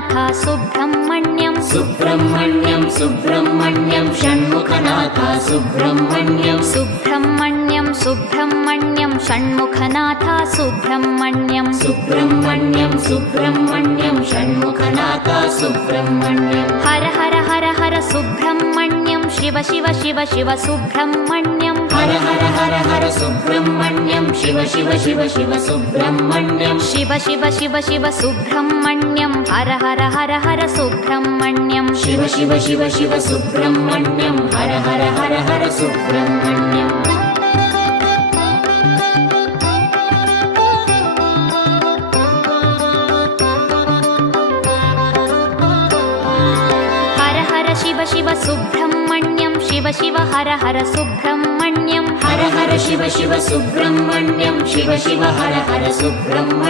Shanmukhanath Subrahmanyam Subrahmanyam Subrahmanyam Shanmukhanath Subrahmanyam Subrahmanyam Subrahmanyam Shanmukhanath Subrahmanyam Subrahmanyam Subrahmanyam Shanmukhanath Subrahmanyam Har Har Har Har Subrahmanyam Shiva Shiva Shiva Shiva Subrahmanyam Har Har Har Har Subrahmanyam Shiva Shiva Shiva Shiva Subrahmanyam Shiva Shiva Shiva Shiva Subrahmanyam Har Har Har Har Subrahmanyam Shiva Shiva Shiva Shiva Subrahmanyam Har Har Har Har Subrahmanyam Har Har Shiva Shiva Subrahmanyam Shiva Shiva Har Har Subrahmanyam Har Har Shiva Shiva Subrahmanyam Shiva Shiva Har Har Subrahmanyam